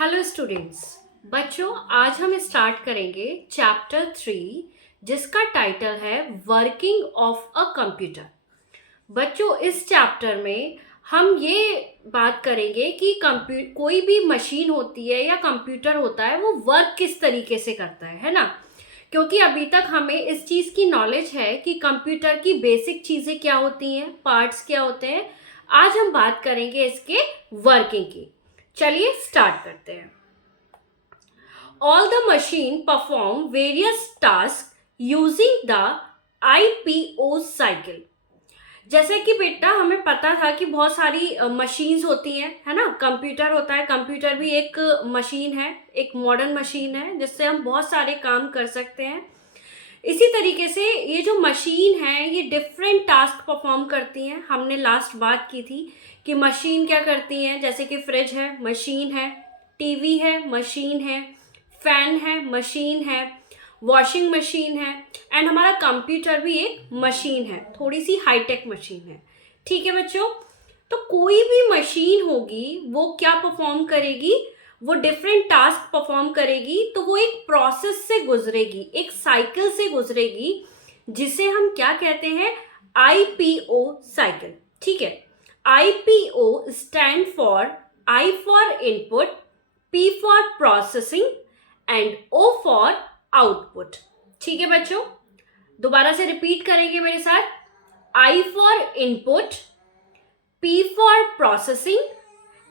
Hello students. बच्चों, आज हम स्टार्ट करेंगे चैप्टर 3 जिसका टाइटल है वर्किंग ऑफ अ कंप्यूटर। बच्चों, इस चैप्टर में हम ये बात करेंगे कि कोई भी मशीन होती है या कंप्यूटर होता है वो वर्क किस तरीके से करता है ना। क्योंकि अभी तक हमें इस चीज़ की नॉलेज है कि कंप्यूटर की बेसिक चीज़ें क्या होती हैं, पार्ट्स क्या होते हैं। आज हम बात करेंगे इसके वर्किंग की। चलिए स्टार्ट करते हैं। All the machine perform various tasks using the IPO cycle। जैसे कि बेटा हमें पता था कि बहुत सारी मशीन्स होती हैं, है ना। कंप्यूटर होता है, कंप्यूटर भी एक मशीन है, एक मॉडर्न मशीन है जिससे हम बहुत सारे काम कर सकते हैं। इसी तरीके से ये जो मशीन है ये डिफरेंट टास्क परफॉर्म करती हैं। हमने लास्ट बात की थी कि मशीन क्या करती हैं, जैसे कि फ्रिज है, मशीन है, टीवी है, मशीन है, फैन है, मशीन है, वॉशिंग मशीन है, एंड हमारा कंप्यूटर भी एक मशीन है, थोड़ी सी हाईटेक मशीन है। ठीक है बच्चों, तो कोई भी मशीन होगी वो क्या परफॉर्म करेगी, वो डिफरेंट टास्क परफॉर्म करेगी। तो वो एक प्रोसेस से गुजरेगी, एक साइकिल से गुजरेगी, जिसे हम क्या कहते हैं, आईपीओ साइकिल। ठीक है, IPO stand for I for input, P for processing and O for output. ठीक है बच्चों, दोबारा से रिपीट करेंगे मेरे साथ। I for input, P for processing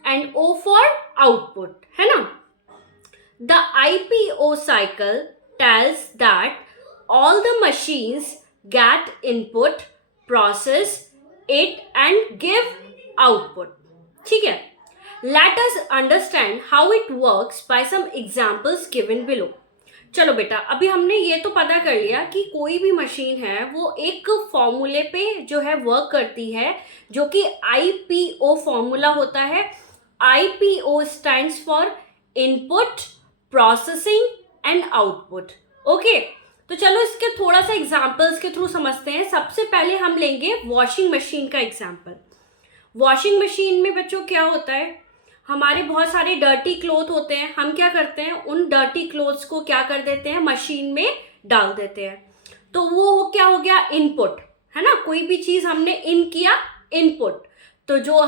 and O for output, है ना। The IPO cycle tells that all the machines get input, process it and give output. ठीक है, let us understand how it works by some examples given below। चलो बेटा, अभी हमने ये तो पता कर लिया कि कोई भी मशीन है वो एक फॉर्मूले पे जो है वर्क करती है, जो कि आईपीओ फॉर्मूला होता है। IPO stands for input, processing and output. Okay, तो चलो इसके थोड़ा सा एग्जांपल्स के थ्रू समझते हैं। सबसे पहले हम लेंगे वॉशिंग मशीन का एग्जांपल। वॉशिंग मशीन में बच्चों क्या होता है, हमारे बहुत सारे डर्टी क्लोथ होते हैं। हम क्या करते हैं, उन डर्टी क्लोथ्स को क्या कर देते हैं, मशीन में डाल देते हैं। तो वो क्या हो गया, इनपुट, है ना। कोई भी चीज़ हमने इन किया, इनपुट। तो जो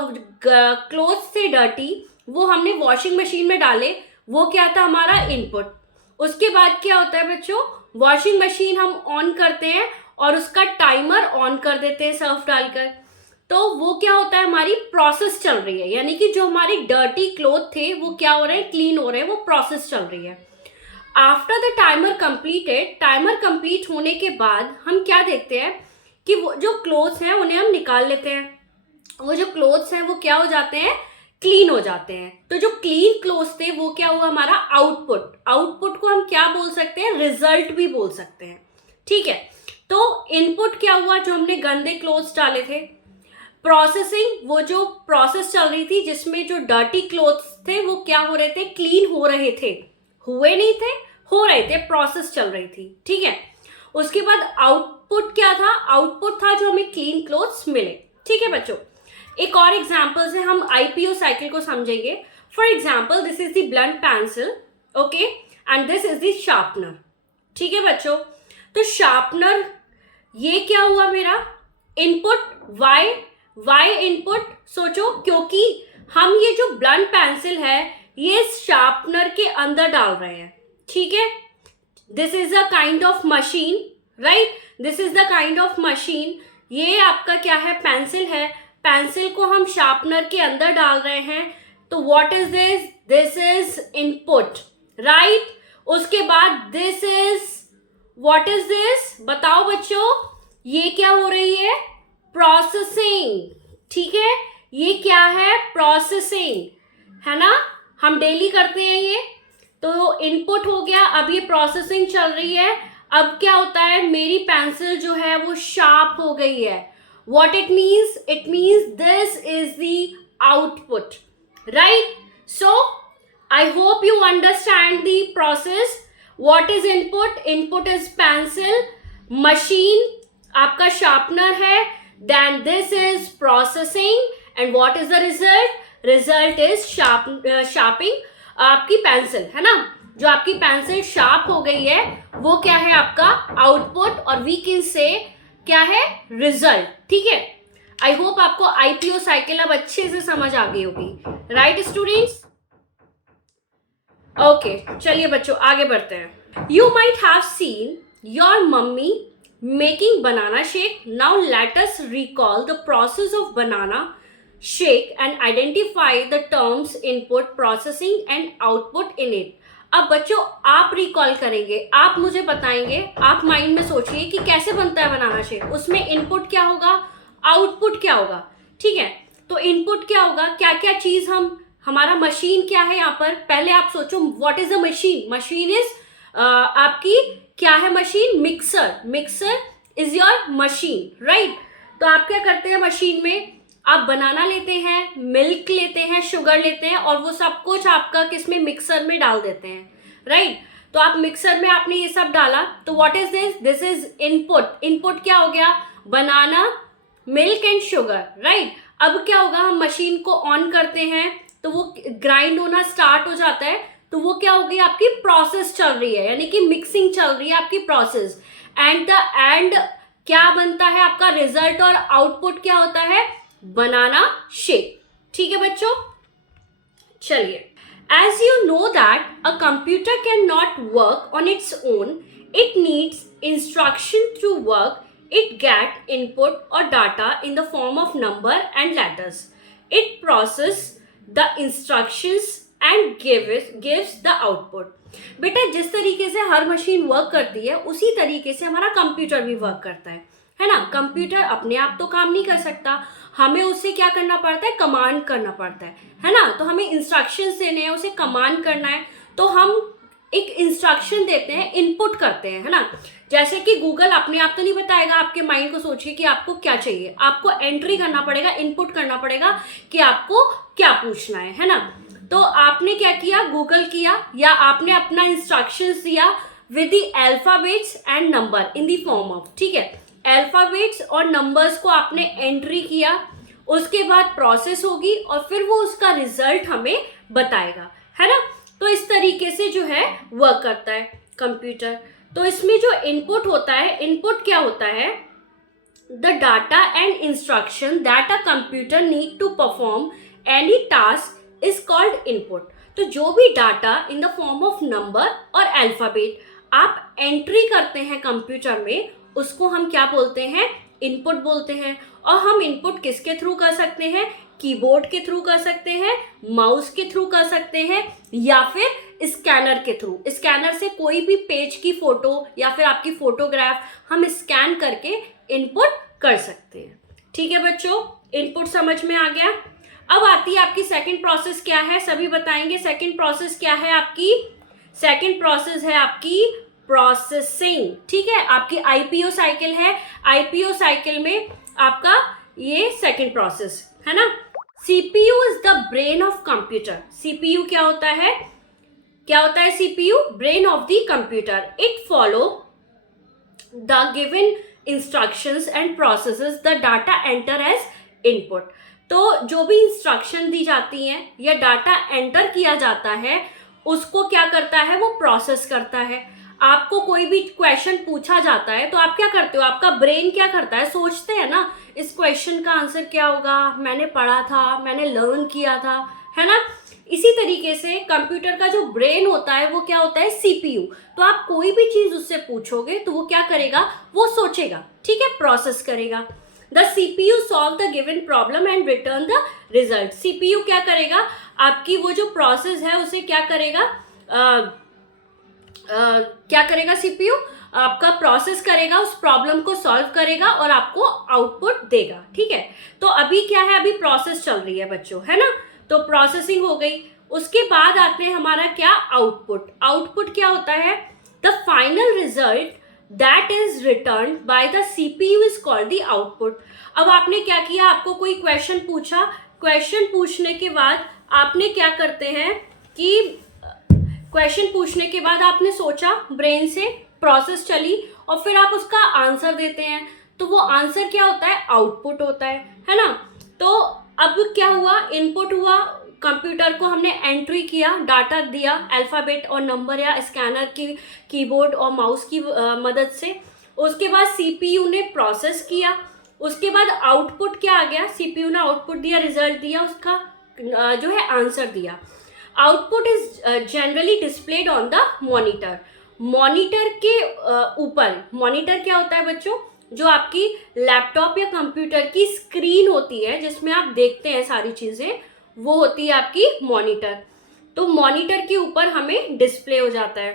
क्लोथ्स थे डर्टी वो हमने वॉशिंग मशीन में डाले, वो क्या था, हमारा इनपुट। उसके बाद क्या होता है बच्चों, वॉशिंग मशीन हम ऑन करते हैं और उसका टाइमर ऑन कर देते हैं सर्फ डालकर। तो वो क्या होता है, हमारी प्रोसेस चल रही है, यानी कि जो हमारी डर्टी क्लोथ थे वो क्या हो रहे हैं, क्लीन हो रहे हैं, वो प्रोसेस चल रही है। After the timer completed, timer complete होने के बाद हम क्या देखते हैं कि वो जो क्लोथ्स हैं उन्हें हम निकाल लेते हैं। वो जो क्लोथ्स हैं वो क्या हो जाते हैं, क्लीन हो जाते हैं। तो जो क्लीन क्लोथ्स थे वो क्या हुआ, हमारा आउटपुट। आउटपुट को हम क्या बोल सकते हैं, रिजल्ट भी बोल सकते हैं। ठीक है, तो इनपुट क्या हुआ, जो हमने गंदे क्लोथ्स डाले थे। प्रोसेसिंग, वो जो प्रोसेस चल रही थी जिसमें जो डर्टी क्लोथ्स थे वो क्या हो रहे थे, क्लीन हो रहे थे, हुए नहीं थे, हो रहे थे, प्रोसेस चल रही थी। ठीक है, उसके बाद आउटपुट क्या था, आउटपुट था जो हमें क्लीन क्लोथ्स मिले। ठीक है बच्चों, एक और एग्जांपल से हम आईपीओ साइकिल को समझेंगे। For example, this is the blunt pencil, okay, and this is the sharpener. ठीक है बच्चों, तो शार्पनर ये क्या हुआ मेरा, इनपुट। वाई इनपुट, सोचो, क्योंकि हम ये जो ब्लंट पेंसिल है ये शार्पनर के अंदर डाल रहे हैं। ठीक है, this is a kind of machine, right, this is the kind of machine. ये आपका क्या है, पेंसिल है, पेंसिल को हम शार्पनर के अंदर डाल रहे हैं। तो what is this, this is input, right. उसके बाद this is, what is this, बताओ बच्चों, ये क्या हो रही है, प्रोसेसिंग। ठीक है, ये क्या है, प्रोसेसिंग, है ना, हम डेली करते हैं ये। तो इनपुट हो गया, अब ये प्रोसेसिंग चल रही है। अब क्या होता है, मेरी पेंसिल जो है वो शार्प हो गई है। What it means, it means this is the output, right. So I hope you understand the process. What is input, input is pencil, machine आपका शार्पनर है, then this is processing, and what is the result, result is sharpening, आपकी pencil है ना, जो आपकी pencil sharp हो गई है वो क्या है आपका आउटपुट, और वी कैन से क्या है रिजल्ट। ठीक है, आई होप आपको आईपीओ साइकिल अब अच्छे से समझ आ गई होगी, राइट स्टूडेंट्स? ओके, चलिए बच्चों आगे बढ़ते हैं। You might have seen your mummy making banana shake. Now let us recall the process of banana shake and identify the terms input processing and output in it। अब बच्चों आप recall करेंगे, आप मुझे बताएंगे, आप माइंड में सोचिए कि कैसे बनता है बनाना शेक, उसमें इनपुट क्या होगा, आउटपुट क्या होगा। ठीक है, तो इनपुट क्या होगा, क्या क्या चीज हमारा मशीन क्या है यहाँ पर, पहले आप सोचो what is the machine. Machine is आपकी क्या है machine, mixer. Mixer is your machine, right. तो आप क्या करते हैं मशीन में, आप बनाना लेते हैं, मिल्क लेते हैं, शुगर लेते हैं, और वो सब कुछ आपका किसमें मिक्सर में डाल देते हैं, राइट। तो आप मिक्सर में आपने ये सब डाला, तो what is this, this is input. Input क्या हो गया, बनाना, मिल्क एंड शुगर, राइट। अब क्या होगा, हम मशीन को ऑन करते हैं तो वो ग्राइंड होना स्टार्ट हो जाता है, तो वो क्या होगी आपकी प्रोसेस चल रही है, यानी कि मिक्सिंग चल रही है आपकी प्रोसेस। एंड द एंड क्या बनता है आपका रिजल्ट, और आउटपुट क्या होता है, बनाना शेक। ठीक है बच्चों, चलिए। As you know that a computer can not work on its own, it needs instruction to work. It get input or data in the form of number and letters. It process the instructions and gives the output. बेटा जिस तरीके से हर machine work करती है उसी तरीके से हमारा कंप्यूटर भी वर्क करता है ना। कंप्यूटर अपने आप तो काम नहीं कर सकता, हमें उससे क्या करना पड़ता है, कमांड करना पड़ता है ना। तो हमें इंस्ट्रक्शंस देने हैं, उसे कमांड करना है, तो हम एक इंस्ट्रक्शन देते हैं, इनपुट करते हैं, है ना। जैसे कि गूगल अपने आप तो नहीं बताएगा, आपके माइंड को सोचिए कि आपको क्या चाहिए, आपको एंट्री करना पड़ेगा, इनपुट करना पड़ेगा कि आपको क्या पूछना है ना। तो आपने क्या किया, गूगल किया, या आपने अपना इंस्ट्रक्शंस दिया with the alphabets and number in the form of, ठीक है, अल्फाबेट्स और नंबर्स को आपने एंट्री किया, उसके बाद प्रोसेस होगी और फिर वो उसका रिजल्ट हमें बताएगा, है ना। तो इस तरीके से जो है वर्क करता है कंप्यूटर। तो इसमें जो इनपुट होता है, इनपुट क्या होता है, the data and instruction that a computer need to perform any task is called input. तो जो भी data in the form of number और अल्फाबेट आप एंट्री करते हैं कंप्यूटर में, उसको हम क्या बोलते हैं, इनपुट बोलते हैं। और हम इनपुट किसके थ्रू कर सकते हैं, कीबोर्ड के थ्रू कर सकते हैं, माउस के थ्रू कर सकते हैं, या फिर स्कैनर के थ्रू। स्कैनर से कोई भी पेज की फोटो या फिर आपकी फोटोग्राफ हम स्कैन करके इनपुट कर सकते हैं। ठीक है बच्चों, इनपुट समझ में आ गया। अब आती है आपकी सेकंड प्रोसेस क्या है, सभी बताएंगे सेकंड प्रोसेस क्या है आपकी। सेकंड प्रोसेस है आपकी प्रोसेसिंग। ठीक है, आपकी आईपीओ साइकिल है, आईपीओ साइकिल में आपका ये सेकंड प्रोसेस है ना। CPU is the brain of computer. CPU क्या होता है, क्या होता है CPU, brain of the computer. It follow the given instructions and processes the data enter as input. तो जो भी इंस्ट्रक्शन दी जाती हैं या डाटा एंटर किया जाता है उसको क्या करता है, वो प्रोसेस करता है। आपको कोई भी क्वेश्चन पूछा जाता है तो आप क्या करते हो, आपका ब्रेन क्या करता है, सोचते हैं ना इस क्वेश्चन का आंसर क्या होगा, मैंने पढ़ा था, मैंने लर्न किया था, है ना। इसी तरीके से कंप्यूटर का जो ब्रेन होता है वो क्या होता है, सीपीयू। तो आप कोई भी चीज उससे पूछोगे तो वो क्या करेगा, वो सोचेगा, ठीक है, प्रोसेस करेगा। The CPU solve the given problem and return the result. CPU क्या करेगा, आपकी वो जो प्रोसेस है उसे क्या करेगा, क्या करेगा सीपीयू, आपका प्रोसेस करेगा, उस प्रॉब्लम को सॉल्व करेगा और आपको आउटपुट देगा। ठीक है, तो अभी क्या है, अभी प्रोसेस चल रही है बच्चों, है ना। तो प्रोसेसिंग हो गई, उसके बाद आते हैं हमारा क्या, आउटपुट। आउटपुट क्या होता है, the final result that is return by the CPU is called the output. अब आपने क्या किया, आपको कोई क्वेश्चन पूछा, क्वेश्चन पूछने के बाद आपने क्या करते हैं कि क्वेश्चन पूछने के बाद आपने सोचा, ब्रेन से प्रोसेस चली और फिर आप उसका आंसर देते हैं, तो वो आंसर क्या होता है, आउटपुट होता है ना। तो अब क्या हुआ, इनपुट हुआ, कंप्यूटर को हमने एंट्री किया, डाटा दिया अल्फ़ाबेट और नंबर या स्कैनर की कीबोर्ड और माउस की मदद से। उसके बाद सीपीयू ने प्रोसेस किया, उसके बाद आउटपुट क्या आ गया, सीपीयू ने आउटपुट दिया, रिजल्ट दिया, उसका जो है आंसर दिया। Output is generally displayed on the monitor. Monitor के ऊपर, मॉनिटर क्या होता है बच्चों, जो आपकी लैपटॉप या कंप्यूटर की स्क्रीन होती है जिसमें आप देखते हैं सारी चीज़ें, वो होती है आपकी मॉनिटर। तो मॉनिटर के ऊपर हमें डिस्प्ले हो जाता है।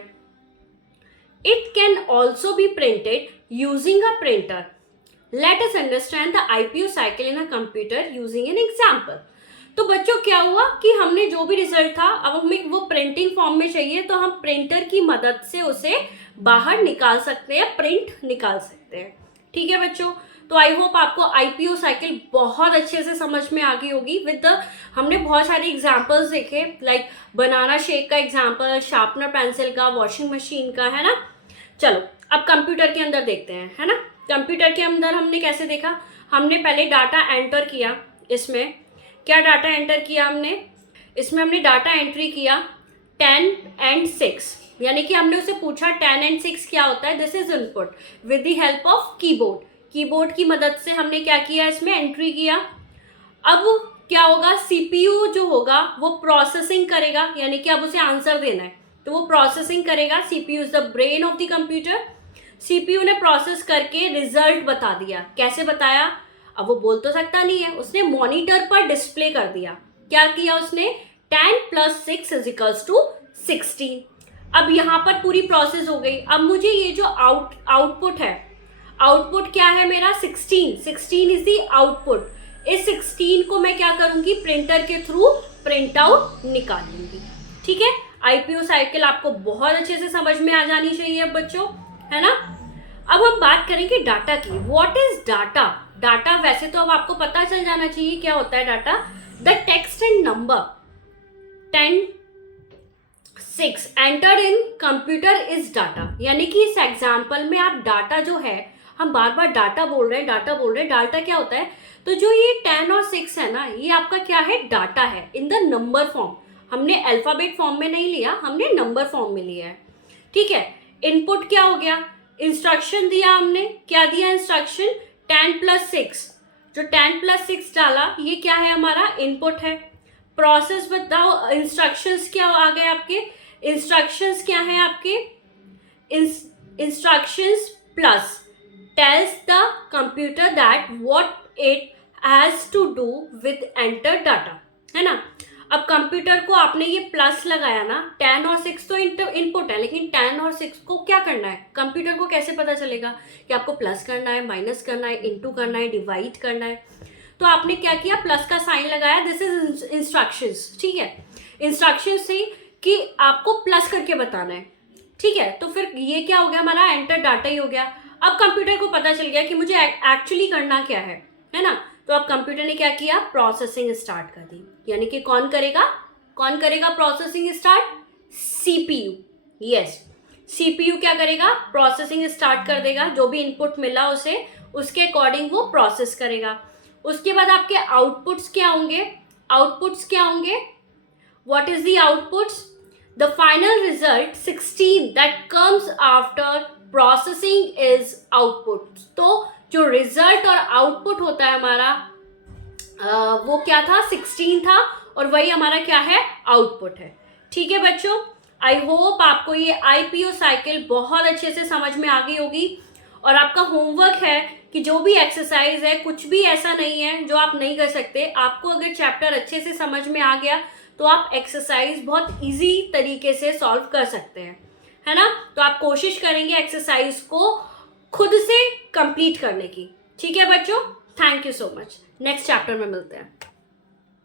It can also be printed using a printer. Let us understand the IPU cycle in a computer using an example. तो बच्चों क्या हुआ कि हमने जो भी रिजल्ट था, अब हमें वो प्रिंटिंग फॉर्म में चाहिए, तो हम प्रिंटर की मदद से उसे बाहर निकाल सकते हैं, प्रिंट निकाल सकते हैं। ठीक है बच्चों, तो आई होप आपको आईपीयू साइकिल बहुत अच्छे से समझ में आ गई होगी। हमने बहुत सारे एग्जाम्पल्स देखे, लाइक बनाना शेक का एग्जाम्पल, शार्पनर पेंसिल का, वॉशिंग मशीन का, है ना। चलो अब कंप्यूटर के अंदर देखते हैं, है ना। कंप्यूटर के अंदर हमने कैसे देखा, हमने पहले डाटा एंटर किया। इसमें क्या डाटा एंटर किया हमने, इसमें हमने डाटा एंट्री किया 10 and 6, यानी कि हमने उसे पूछा 10 and 6 क्या होता है, this is input with the help of keyboard. Keyboard की मदद से हमने क्या किया, इसमें एंट्री किया। अब क्या होगा, सीपीयू जो होगा वो प्रोसेसिंग करेगा, यानी कि अब उसे आंसर देना है तो वो प्रोसेसिंग करेगा। CPU is the brain of the computer. CPU ने प्रोसेस करके रिजल्ट बता दिया। कैसे बताया, अब वो बोल तो सकता नहीं है, उसने मॉनिटर पर डिस्प्ले कर दिया। क्या किया उसने, 10 + 6 = 16। अब यहाँ पर पूरी प्रोसेस हो गई। अब मुझे ये जो आउटपुट है, आउटपुट क्या है मेरा, 16 इज द आउटपुट। इस 16 को मैं क्या करूंगी, प्रिंटर के थ्रू प्रिंट आउट निकालूंगी। ठीक है, आईपीयू साइकिल आपको बहुत अच्छे से समझ में आ जानी चाहिए बच्चों, है ना। अब हम बात करेंगे डाटा की। What is data. डाटा वैसे तो अब आपको पता चल जाना चाहिए क्या होता है data. The text and number 10 6 entered in computer is data. यानी कि इस एग्जाम्पल में आप डाटा जो है, हम बार बार डाटा बोल रहे हैं, डाटा क्या होता है, तो जो ये 10 और 6 है ना, ये आपका क्या है, डाटा है इन द नंबर फॉर्म। हमने अल्फाबेट फॉर्म में नहीं लिया, हमने नंबर फॉर्म में लिया है। ठीक है, इनपुट क्या हो गया, इंस्ट्रक्शन दिया हमने, क्या दिया इंस्ट्रक्शन, 10 + 6। जो 10 + 6 डाला, ये क्या है, हमारा इनपुट है। प्रोसेस बताओ, इंस्ट्रक्शंस क्या आ गए आपके, इंस्ट्रक्शंस क्या है आपके, instructions plus tells the computer that what it has to do with enter data, है ना। अब कंप्यूटर को आपने ये प्लस लगाया ना, 10 और 6 तो इनपुट है, लेकिन 10 और 6 को क्या करना है, कंप्यूटर को कैसे पता चलेगा कि आपको प्लस करना है, माइनस करना है, इनटू करना है, डिवाइड करना है। तो आपने क्या किया, प्लस का साइन लगाया, दिस इज इंस्ट्रक्शंस। ठीक है, इंस्ट्रक्शंस थी कि आपको प्लस करके बताना है। ठीक है, तो फिर ये क्या हो गया, हमारा एंटर डाटा ही हो गया। अब कंप्यूटर को पता चल गया कि मुझे एक्चुअली करना क्या है ना। तो अब कंप्यूटर ने क्या किया, प्रोसेसिंग स्टार्ट कर दी। यानी कि कौन करेगा processing start, CPU. Yes, CPU क्या करेगा, प्रोसेसिंग स्टार्ट कर देगा। जो भी इनपुट मिला उसे, उसके अकॉर्डिंग वो प्रोसेस करेगा। उसके बाद आपके आउटपुट्स क्या होंगे, what is the outputs, the final result 16 that comes after processing is output. तो जो रिजल्ट और आउटपुट होता है हमारा, वो क्या था, 16 था, और वही हमारा क्या है, आउटपुट है। ठीक है बच्चों, आई होप आपको ये आईपीयू साइकिल बहुत अच्छे से समझ में आ गई होगी। और आपका होमवर्क है कि जो भी एक्सरसाइज है, कुछ भी ऐसा नहीं है जो आप नहीं कर सकते। आपको अगर चैप्टर अच्छे से समझ में आ गया तो आप एक्सरसाइज बहुत इजी तरीके से सॉल्व कर सकते हैं, है ना। तो आप कोशिश करेंगे एक्सरसाइज को खुद से कंप्लीट करने की। ठीक है बच्चों, thank you so much. Next chapter में मिलते हैं।